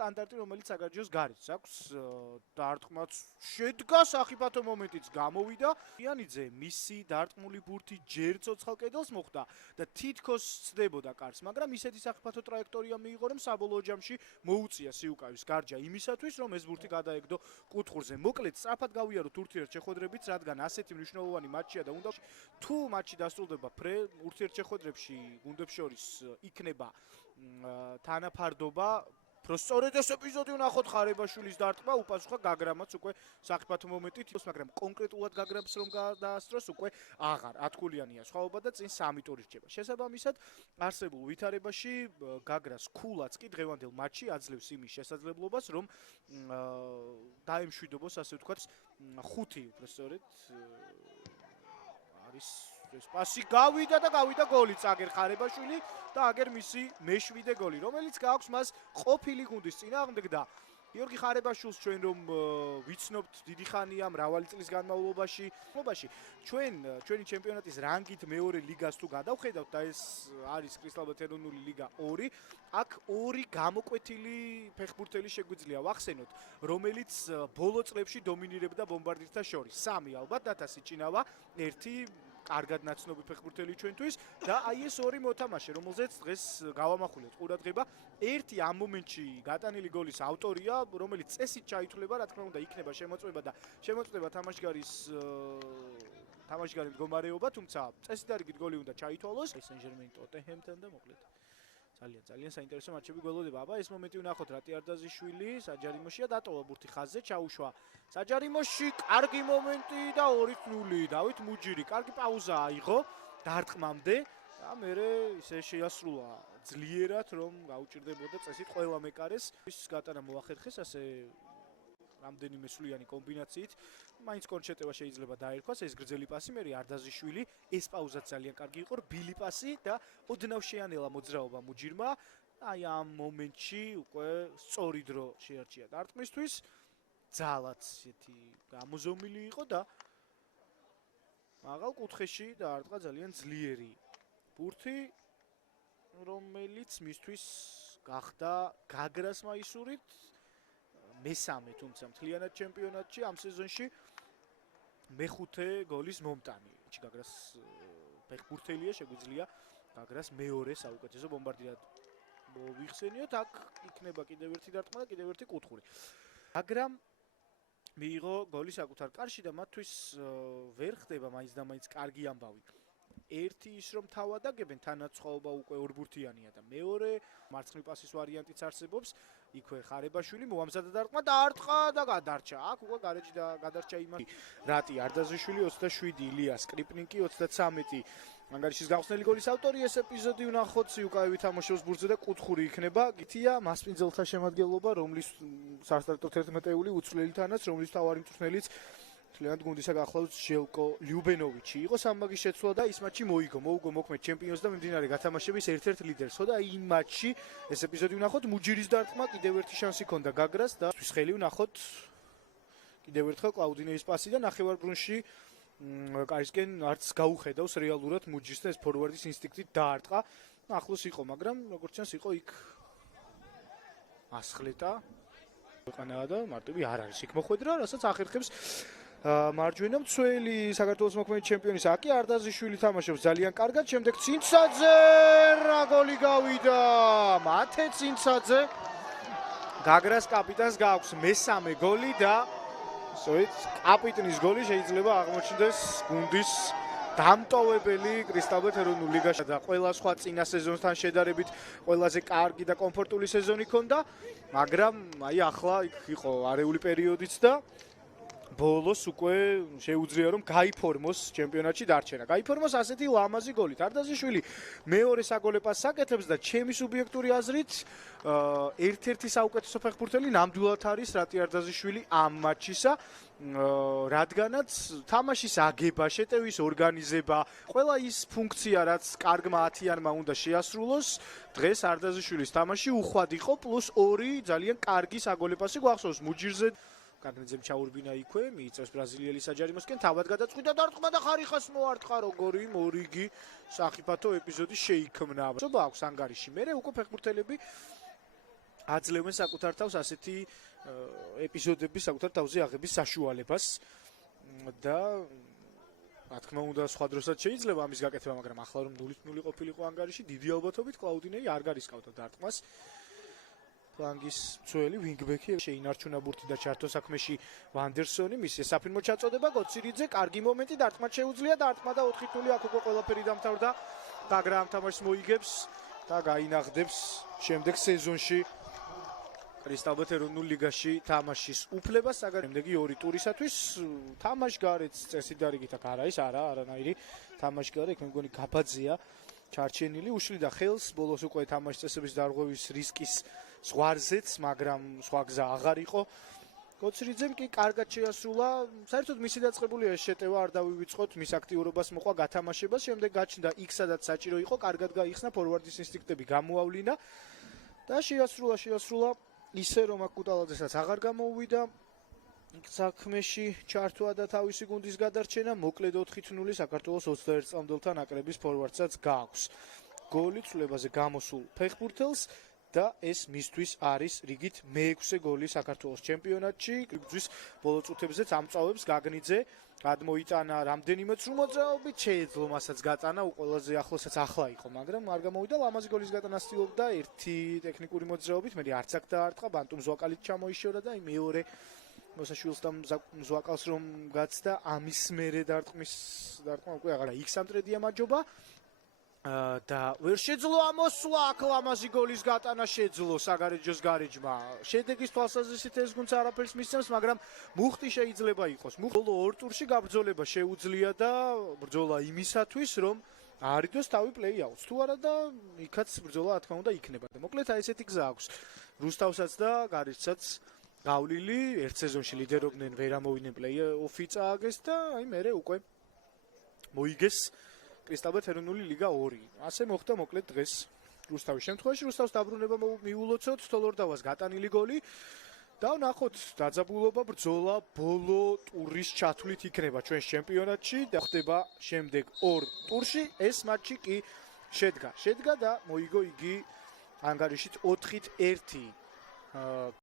სტანდარტი, რომელიც საგარეჯოს გარეთ აქვს. დარტყმაც შედგა სახიფათო მომენტიც გამოვიდა. იანიძე მისი დარტყმული ბურთი ჯერ ცოცხალ კედელს მოხვდა და თითქოს ცდებოდა კარს, მაგრამ ისეთი სახიფათო ტრაექტორია მიიღო, რომ საბოლოო ჯამში მოუწია სიუკავის გარჯა იმისათვის, რომ ეს ბურთი გადაეგდო კუთხურზე. მოკლედ, სწრაფად გავიაროთ ურთიერთშეხვედრებით, რადგან ასეთი მნიშვნელოვანი მატჩია და უნდა თუ მატჩი დასრულდება ურთიერთშეხვედრებში გუნდებს შორის იქნება თანაფარდობა. სწორედ ეს ეპიზოდი ვნახოთ ხარებაშვილის დარტყმა, უპასუხა გაგრამაც უკვე სახიფათო მომენტით, მაგრამ კონკრეტულად გაგრამს რომ გადაასწროს უკვე აღარ. 10 ქულიანია სხვაობა და წინ 3 ტური რჩება. შესაბამისად, არსებულ ვითარებაში გაგრას ქულაც კი დღევანდელ მატჩში აძლევს იმის შესაძლებლობას, რომ დაემშვიდობოს, ასე ვთქვათ, 5 უბრალოდ არის ეს პასი გავიდა და გავიდა გოლი წაგერ ხარებაშვილი და აგერ მისი მე-7 გოლი, რომელიც გააქვს მას ყოფილი გუნდის წინააღმდეგ და გიორგი ხარებაშვილს ჩვენ რომ ვიცნობთ დიდი ხანია მრავალი წლის განმავლობაში, ჩვენი ჩემპიონატის რანგით მეორე ლიგას თუ გადავხედავთ და ეს არის კრისტალბეთ ეროვნული ლიგა 2, აქ 2 გამოკვეთილი ფეხბურთელი შეგვიძლია ვახსენოთ, რომელიც ბოლო წლებში დომინირებდა ბომბარდირთა შორის. 3 ალბათ დათასი ჭინავა, 1 კარგად ნაცნობი ფეხბურთელი ჩვენთვის და აი ეს 2 მოთამაშე, რომელზეც დღეს გავამახვილეთ ყურადღება. 1 ამ მომენტში გატანილი გოლის ავტორია, რომელიც წესით ჩაითვლება, რა თქმა უნდა, იქნება შემოწმება და შემოწმდება თამაშგარი მდგომარეობა, თუმცა წესით არიგით გოლი უნდა ჩაითვალოს. სენ-ჟერმენი ტოტენჰემთან და მოკლედ ძალიან საინტერესო მატჩები გველოდება. აბა ეს მომენტი ვნახოთ, რატი არდაზიშვილი საჯარიმოშია, დატოვა ბურთი ხაზზე, ჩაუშვა საჯარიმოში, კარგი მომენტი და 2-0. დავით მუჯირი, კარგი პაუზა აიღო დარტყმამდე და მერე ისე შეასრულა ძლიერად, რომ გაუჭირდებოდა წესით ყველა მეკარეს. ის გატანა მოახერხეს ასე რამდენიმე სვლიანი კომბინაციით. მაინც კონჩეტევა შეიძლება დაერქვას, ეს გრძელი პასი, მერე არდაზიშვილი, ეს პაუზაც ძალიან კარგი იყო, რბილი პასი და ოდნავ შეანელა მოძრაობა მუჯირმა. აი ამ მომენტში უკვე სწორი დრო შეარჩია დარტყმისთვის. ძალაც ისეთი გამოზომილი იყო და მაღალ კუთხეში დაარტყა ძალიან ძლიერი ბურთი, რომელიც მისთვის გახდა გაგრას მაისურით მესამე, თუმცა მთლიანად ჩემპიონატში ამ სეზონში მე-5 გოლის მომტანი. გაგრას ფეხბურთელია, შეგვიძლია გაგრას მეორე საუკეთესო ბომბარდირად მოვიხსენიოთ. აქ იქნება კიდევ ერთი დარტყმა და კიდევ ერთი კუთხური. მაგრამ მიიღო გოლი საკუთარ კარში და მათთვის ვერ ხდება მაინც და მაინც კარგი ამბავი. ერთი ის რომ თავადაგებენ, თანაცხოვობა უკვე ორბურთიანია და მეორე მარცხნივ პასის ვარიანტიც არსებობს. იქვე ხარებაშვილი მოამზადა დარტყმა და არტყა და გადარჩა. აქ უკვე გარეჯი და გადარჩა იმას. რატი არდაზიშვილი 27, ილია სკრიპნიკი 33. ანგარიშის გავხსნელი გოლის ავტორი. ეს ეპიზოდი ვნახოთ, სიუკაევი თამაშობს ბურთზე და კუთხური იქნება. გითია მასპინძელთა შემადგენლობა, რომლის სასტარტო 11-ეული უცვლელი თანაც, რომლის თავარი მწვრთნელიც მთლიანად გუნდისა გახლავს ჟელკო ლიუბენოვიჩი. იყო სამმაგის შეცვლა და ის მატჩი მოიგო მოქმედ ჩემპიონს და მიმდინარე გათამაშების ერთ-ერთ ლიდერს. ხო და აი იმ მატჩში ეს ეპიზოდი ვნახოთ, მუჯირის დარტყმა, კიდევ ერთი შანსი ჰქონდა გაგრას და ხელი ვნახოთ კიდევ ერთხელ კლაუდინეის პასი და ნახევარბრუნში კარისკენ არც გაუხედავს რეალურად მუჯის და ეს ფორვარდის ინსტინქტით დაარტყა. ახლოს იყო, მაგრამ როგორც ჩანს იყო იქ ასხლეტა. ყანა და მარტივი არ არის იქ მოხვედრა, რასაც ახერხებს მარჯვენა მცველი საქართველოს მოქმედი ჩემპიონი აკი არდაზიშვილი თამაშობს ძალიან კარგად. შემდეგ ცინცაძე რა გოლი გავიდა. მათე ცინცაძე გაგრას კაპიტანს გააქვს მესამე გოლი და სწორედ კაპიტნის გოლი შეიძლება აღმოჩნდეს გუნდის დამტოვებელი კრისტალბეთ ეროვნულ ლიგაში და ყველა სხვა წინა სეზონთან შედარებით ყველაზე კარგი და კომფორტული სეზონი ჰქონდა, მაგრამ აი ახლა იქ იყო არეული პერიოდიც და ბოლოს უკვე შეუძლია რომ გაიფორმოს ჩემპიონატში დარჩენა. გაიფორმოს ასეთი ლამაზი გოლით. არდაზიშვილი მეორე საგოლე პასს აკეთებს და ჩემი სუბიექტური აზრით ერთ-ერთი საუკეთესო ფეხბურთელი ნამდვილად არის რატი არდაზიშვილი ამ მატჩისა, რადგანაც თამაშის აგება, შეტევის ორგანიზება, ყველა ის ფუნქცია, რაც კარგმა 10-ანმა უნდა შეასრულოს, დღეს არდაზიშვილის თამაში უხვად იყო, პლუს 2 ძალიან კარგი საგოლე პასი გვახსოვს მუჯირზე. კარგნიძემ ჩაურბინა იქვე, მიიწევს ბრაზილიელი საჯარიმოსკენ, თავად გადაწყვიტა დარტყმა და ხარიხას მოარტყა, როგორი მორიგი სახიფათო ეპიზოდი შეიქმნა. ცოტა აქვს ანგარიში. მერე უკვე ფეხბურთელები აძლევენ საკუთარ თავს ასეთი ეპიზოდების საკუთარ თავზე აღების საშუალებას და რა თქმა უნდა სხვა დროსაც შეიძლება ამის გაკეთება, მაგრამ ახლა რომ 0-0 ყოფილიყო ანგარიში, დიდი ალბათობით კლაუდინეი არ გარისკავდა დარტყმას. ფლანგის მცველი ვინგბექი შეინარჩუნა ბურთი და ჩართო საქმეში ვანდერსონი, მის საფინმო ჩაწოდება გოცირიძე, კარგი მომენტი დარტყმას შეუძლია დარტყმა და 4-0 აქ უკვე ყველაფერი დამთავრდა. გაგრა ამ თამაშს მოიგებს და გაინახდებს შემდეგ სეზონში კრისტალბეთ ეროვნულ ლიგაში თამაშის უფლებას, საგარეო შემდეგი 2 ტურისათვის თამაშგარეც წესიდარიგით აქ არ არის, არანაირი თამაშგარე, მე მგონი გაბაძია ჩარჩენილი, უშლიდა ხელს ბოლოს უკვე თამაშის წესების დარღვევის რისკის ზღვარზეც, მაგრამ სხვა გზა აღარ იყო. გოცირიძემ კი კარგად შეასრულა, საერთოდ მისი დაწყებულია ეს შეტევა, არ დავივიწყოთ, მის აქტიურობას მოყვა გათამაშებას, შემდეგ გაჩნდა იქ სადაც საჭირო იყო, კარგად გაიხსნა, ფორვარდის ინსტინქტები გამოავლინა და შეასრულა ისე რომ აქ კუტალაძესაც აღარ გამოუვიდა საქმეში ჩართვა და თავისი გუნდის გადარჩენა, მოკლედ 4-0 საქართველოს 21 წლამდელთა ნაკრების ფორვარდსაც გააქვს. გოლი ცვლილებაზე გამოსულ ფეხბურთელს და ეს მისთვის არის რიგით მე-6 გოლი საქართველოს ჩემპიონატში. გრძვის ბოლო წუთებზე წამწავებს გაგნიძე გადმოიტანა რამდენიმე წრუ მოძრაობით, შეეძლო მასაც გატანა, ყველაზე ახლოსაც ახლა იყო, მაგრამ არ გამოვიდა. ლამაზი გოლის გატანა ცდილობდა ერთი ტექნიკური მოძრაობით, მე არც აქ დაარტყა, ბანტუმ ზვაკალით ჩამოიშორა და მეორე მოსაშვილს და ზვაკალს რომ გაცდა, ამის მერე დარტყმა უკვე აღარა იქ სამტრედია მაჯობა. და ვერ შეძლო ამოსვლა, აქ ლამაზი გოლის გატანა შეძლო საგარეჯოს გარეჯმა. შედეგის თვალსაზრისით ეს გუნდს არაფერს მისცემს, მაგრამ მუხტი შეიძლება იყოს. ბოლო 2 ტურში გაბრძოლება შეუძლია და ბრძოლა იმისათვის, რომ არიდოს თავი პლეი-აუთს. თუ არა და იქაც ბრძოლა რა თქმა უნდა იქნება. და მოკლედ აი ესეთი გზა აქვს. რუსთავსაც და გარიშცაც გავლილი, ერთ სეზონში ლიდერობდნენ, ვერ ამოვიდნენ პლეი-ოფი წააგეს და აი მერე უკვე მოიგეს კრისტალბეთ ეროვნული ლიგა 2. ასე მოხდა მოკლედ დღეს რუსთავის შემთხვევაში. რუსთავს დაბრუნება მიულოცოთ, თოლორდავას გატანილი გოლი და ნახოთ დაძაბულობა ბრძოლა ბოლო ტურის ჩათვლით იქნება ჩვენს ჩემპიონატში და ხდება შემდეგ 2 ტურში. ეს მატჩი კი შედგა და მოიგო იგი ანგარიშით 4-1.